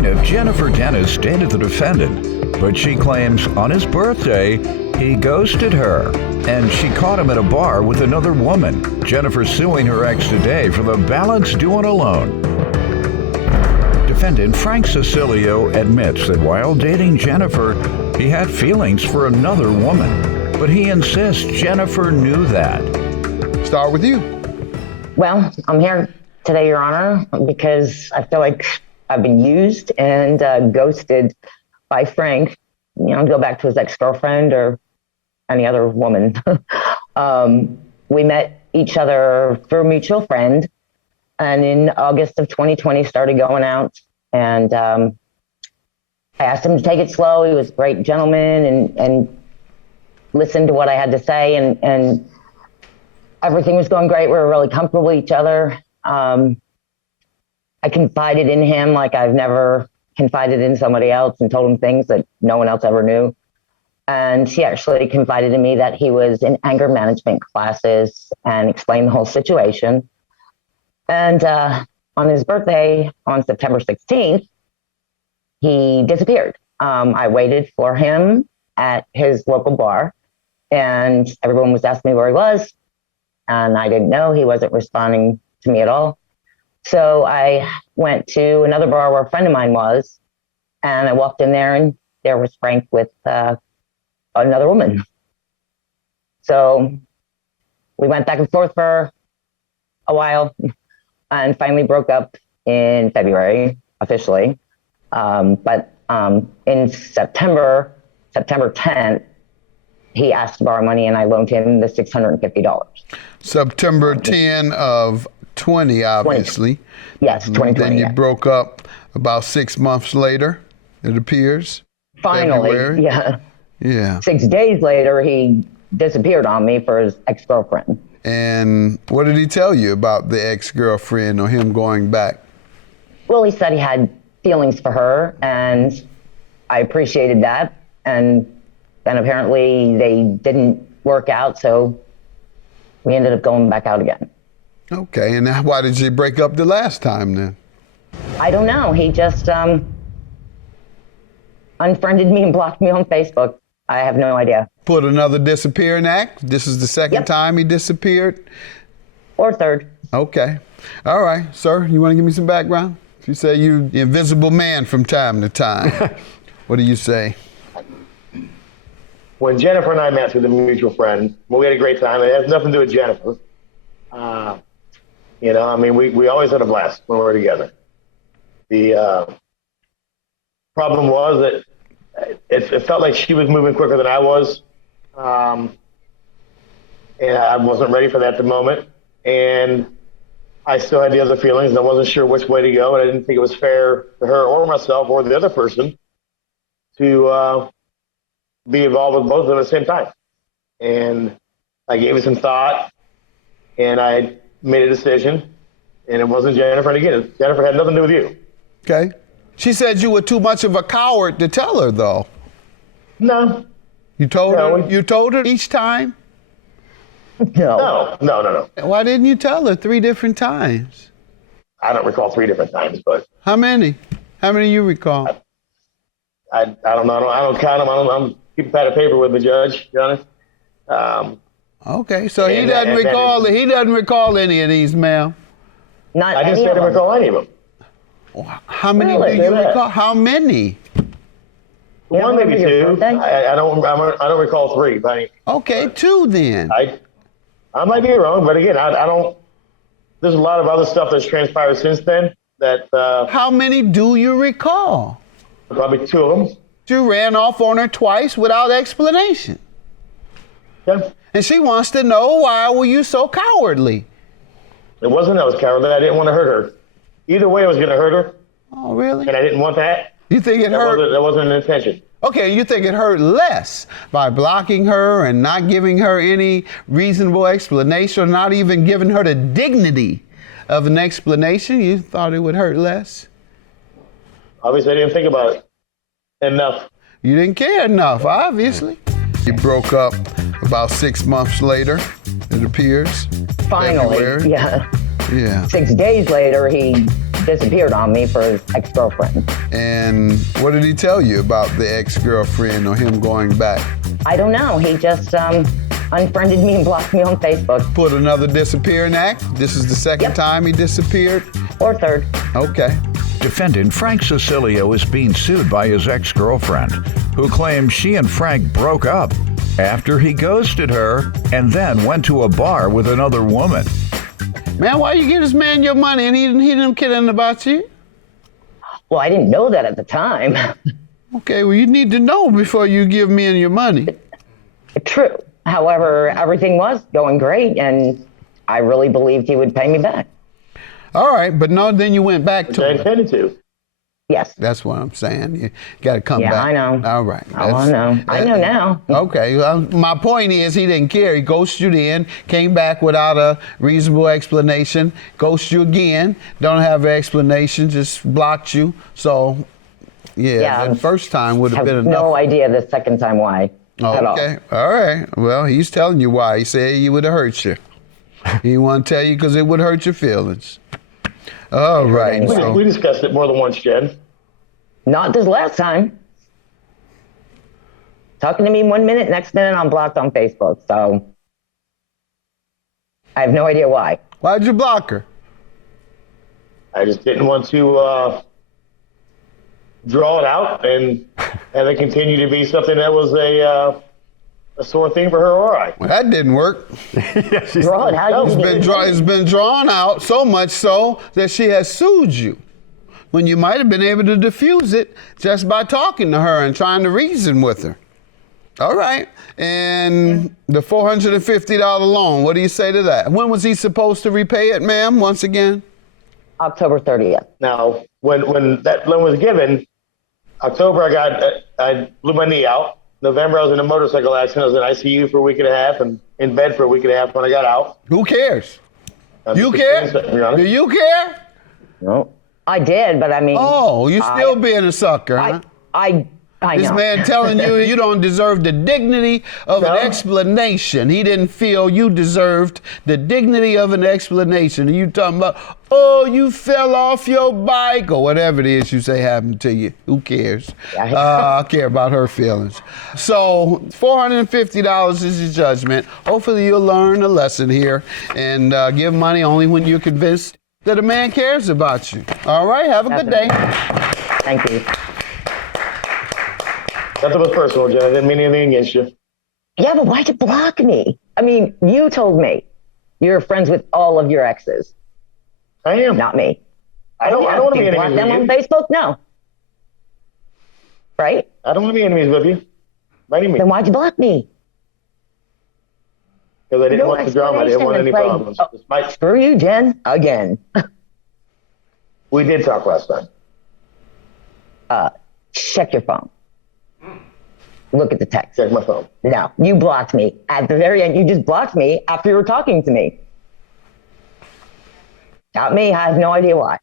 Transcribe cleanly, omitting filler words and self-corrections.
plaintiff, Jennifer Dennis, dated the defendant, but she claims on his birthday, he ghosted her, and she caught him at a bar with another woman. Jennifer suing her ex today for the balance due on a loan. Defendant Frank Cecilio admits that while dating Jennifer, he had feelings for another woman, but he insists Jennifer knew that. Start with you. Well, I'm here today, Your Honor, because I feel like I've been used and ghosted by Frank, go back to his ex-girlfriend or any other woman. We met each other through a mutual friend, and in August of 2020 started going out, and I asked him to take it slow. He was a great gentleman and listened to what I had to say, and everything was going great. We were really comfortable with each other. I confided in him like I've never confided in somebody else and told him things that no one else ever knew. And he actually confided in me that he was in anger management classes and explained the whole situation. And on his birthday, on September 16th, he disappeared. I waited for him at his local bar, and everyone was asking me where he was. And I didn't know. He wasn't responding to me at all. So I went to another bar where a friend of mine was, and I walked in there, and there was Frank with another woman. So we went back and forth for a while and finally broke up in February officially. But in September 10th, he asked to borrow money and I loaned him the $650. September 10 of 20, obviously. 20. Yes, 2020. Then you broke up about 6 months later, it appears. Finally, February. Yeah. 6 days later, he disappeared on me for his ex-girlfriend. And what did he tell you about the ex-girlfriend or him going back? Well, he said he had feelings for her, and I appreciated that. And then apparently they didn't work out, so we ended up going back out again. Okay, and why did you break up the last time then? I don't know. He just unfriended me and blocked me on Facebook. I have no idea. Put another disappearing act? This is the second time he disappeared? Or third. Okay. All right, sir, you want to give me some background? You say you're the invisible man from time to time. What do you say? When Jennifer and I met through the mutual friend, we had a great time. It has nothing to do with Jennifer. We always had a blast when we were together. The problem was that it felt like she was moving quicker than I was. And I wasn't ready for that at the moment. And I still had the other feelings, and I wasn't sure which way to go. And I didn't think it was fair to her or myself or the other person to be involved with both of them at the same time. And I gave it some thought, and I made a decision, and it wasn't Jennifer. And again, Jennifer had nothing to do with you. Okay. She said you were too much of a coward to tell her, though. No. You told her? You told her each time? No. Why didn't you tell her 3 different times? I don't recall 3 different times, but. How many? How many you recall? I don't know. I don't count them. I'm keep a pad of paper with the judge, to be honest. Okay, so he doesn't recall. He doesn't recall any of these, ma'am. I didn't say I didn't recall any of them. How many do you recall? How many? One, maybe 2. I don't recall 3. But okay, 2 then. I might be wrong, but again, I don't. There's a lot of other stuff that's transpired since then. That. How many do you recall? Probably 2 of them. You ran off on her twice without explanation. Yeah. And she wants to know, why were you so cowardly? It wasn't that I was cowardly. I didn't want to hurt her. Either way, I was going to hurt her. Oh, really? And I didn't want that. You think it hurt? That wasn't an intention. Okay, you think it hurt less by blocking her and not giving her any reasonable explanation, or not even giving her the dignity of an explanation? You thought it would hurt less? Obviously, I didn't think about it enough. You didn't care enough, obviously. You broke up about 6 months later, it appears. Finally, February. yeah. 6 days later, he disappeared on me for his ex-girlfriend. And what did he tell you about the ex-girlfriend or him going back? I don't know. He just unfriended me and blocked me on Facebook. Put another disappearing act? This is the second time he disappeared? Or third. Okay. Defendant Frank Cecilio is being sued by his ex-girlfriend, who claims she and Frank broke up after he ghosted her and then went to a bar with another woman. Man, why you give this man your money and he didn't care anything about you? Well, I didn't know that at the time. Okay, well, you need to know before you give me your money. True. However, everything was going great, and I really believed he would pay me back. All right, but no, then you went back to I him. intended to. Yes. That's what I'm saying. You got to come Yeah, back. I know. All right. Oh, I know. I know now. Okay. My point is he didn't care. He ghosted you then, came back without a reasonable explanation, ghosted you again, don't have an explanation, just blocked you. So, yeah, the first time would I have have been enough. no idea the second time why. At all. Okay. All right. Well, he's telling you why. He said he would have hurt you. He didn't want to tell you because it would hurt your feelings. All right. So, We discussed it more than once, Jen. Not this last time. Talking to me 1 minute, next minute I'm blocked on Facebook. So I have no idea why. why'd you block her? I just didn't want to draw it out and have it continue to be something that was a sore thing for her or I. Well, that didn't work. Draw it. How It's you been drawn out so much so that she has sued you when you might have been able to diffuse it just by talking to her and trying to reason with her. All right. And the $450 loan, what do you say to that? When was he supposed to repay it, ma'am, once again? October 30th. Now, when that loan was given, October I blew my knee out. November I was in a motorcycle accident. I was in ICU for a week and a half and in bed for a week and a half when I got out. Who cares? I'm You just care? saying, Your Honor. Do you care? No. I did, but I mean. Oh, you still being a sucker, huh? I This know. man telling you you don't deserve the dignity of an No. explanation. He didn't feel you deserved the dignity of an explanation. And you talking about, oh, you fell off your bike or whatever it is you say happened to you. Who cares? I care about her feelings. So $450 is your judgment. Hopefully you'll learn a lesson here and give money only when you're convinced that a man cares about you. All right, have a good day. Thank you. Nothing was personal, Jen. I didn't mean anything against you. Yeah, but why'd you block me? I mean, you told me you're friends with all of your exes, I am. not me. I don't want to be You block enemies them on with you. Facebook? No. Right? I don't want to be enemies with you. By any means. Then why'd you block me? Because I didn't No want the drama. I didn't want any explanation. It's problems. Despite, Screw you, Jen. Again. we did talk last time. Check your phone. Look at the text. Check my phone. No, you blocked me. At the very end, you just blocked me after you were talking to me. Not me. I have no idea why.